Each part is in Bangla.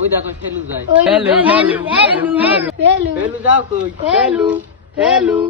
ওই দেখো ফেলু যায়। ফেলু ফেলু ফেলু ফেলু ফেলু। যাও কই ফেলু ফেলু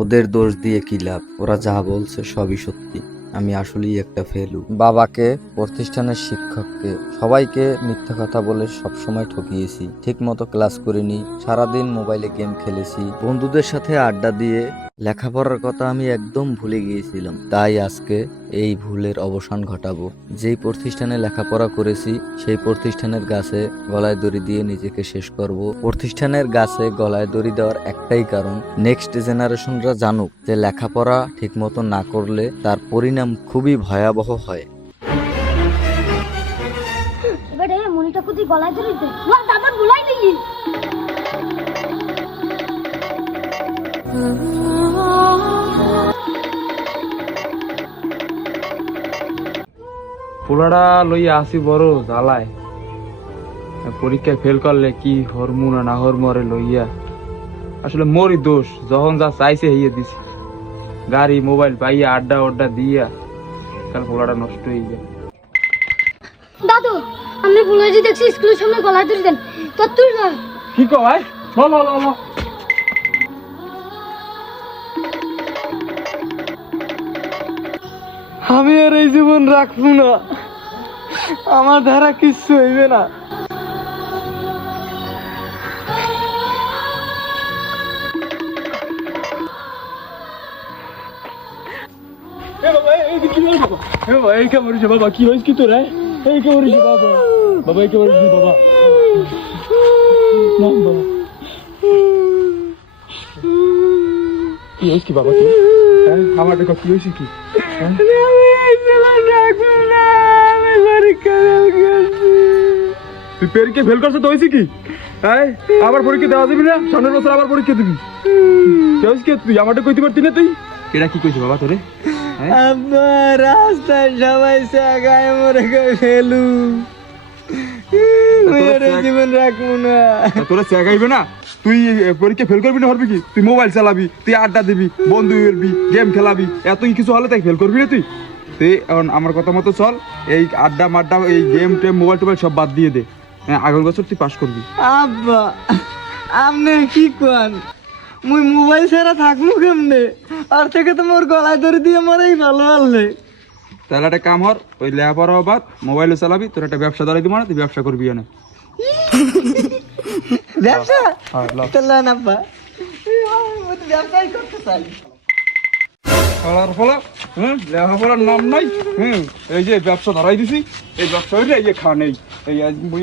ওদের দোষ দিয়ে কি লাভ? ওরা যা বলছে সবই সত্যি। আমি আসলেই একটা ফেলু। বাবাকে প্রতিষ্ঠানের শিক্ষককে সবাইকে মিথ্যা কথা বলে সবসময় ঠকিয়েছি। ঠিক মতো ক্লাস করিনি সারাদিন মোবাইলে গেম খেলেছি। বন্ধুদের সাথে আড্ডা দিয়ে লেখাপড়ার কথা আমি একদম ভুলে গিয়েছিলাম। তাই আজকে এই ভুলের অবসান ঘটাবো। যেই প্রতিষ্ঠানে লেখাপড়া করেছি, সেই প্রতিষ্ঠানের গাছে গলায় দড়ি দিয়ে নিজেকে শেষ করব। প্রতিষ্ঠানের গাছে গলায় দড়ি দেওয়ার একটাই কারণ নেক্সট জেনারেশনরা জানুক যে লেখাপড়া ঠিকমতো না করলে তার পরিণাম খুবই ভয়াবহ হয়। মনিটা কুদি গলায় দে। দাদা পোলাটা লইয়া আসি বড় জ্বালায়। পরীক্ষায় ফেল করলে কি হরমু না না হরমরে লইয়া। আসলে মোরই দোষ যখন যা চাইছে হইয়ে দিছি। গাড়ি মোবাইল পাইয়া আড্ডা আড্ডা দিয়া কাল পোলাটা নষ্ট হয়ে যায়। দাদু আমি যে দেখছি স্কুলের সামনে গলায় ধরে দেন। তোর তুই কি কো ভাই চলো চলো। আমি আর এই জীবন রাখব না। আমার ধারা কিচ্ছু হইবে না। এই কেমন হয়েছে? বাবা কি হয়েছে কি তোর এই কেমন হয়েছে বাবা বাবা, এই কেমন হয়েছে বাবা। বাবা। কি হয়েছে কি বাবা তোর? হ্যাঁ আমার দেখো কি হয়েছে কি? হ্যাঁ? তুই পরীক্ষা ফেল করছ তো হয়েছে কি? হ্যাঁ আবার পরীক্ষা দেওয়া দিবি না? সামনের বছর আবার পরীক্ষা দিবি। কি? তুই আমারটা কইতে পারতি না তুই? এটা কি কইছে বাবা তোরে? আব্বা রাস্তায় সবাই গায়ে মরে গেছে ফেলু আর জীবন রাখব না। তোরা চেগাইবে না? তুই পরীক্ষা ফেল করবি না হরবি কি? তুই মোবাইল চালাবি তুই আড্ডা দিবি বন্ধু হরবি গেম খেলাবি এত কিছু হলে তাই ফেল করবি না তুই? তুই এখন আমার কথা মতো চল এই আড্ডা মাড্ডা এই গেম টেম মোবাইল টোবাইল সব বাদ দিয়ে দে। হ্যাঁ আগের বছর তুই পাস করবি। আব্বা আপনি কি কোন? মুই মোবাইল ছাড়া থাকব কেমনে? আর থেকে তো মোর গলায় ধরে দিয়ে মরাই ভালো আনলে তাহলে একটা কাম হর ওই লেখাপড়া বাদ মোবাইলও চালাবি তোর একটা ব্যবসা দাঁড়াই দিব না তুই ব্যবসা করবি না ব্যবসা তাহলে আব্বা ব্যবসাই করতে চাই ফলার ফলা হ্যাঁ লেখাপড়ার নাম নাই হুম এই যে ব্যবসা ধরাই দিছি এই ব্যবসা এই যে খা নেই এই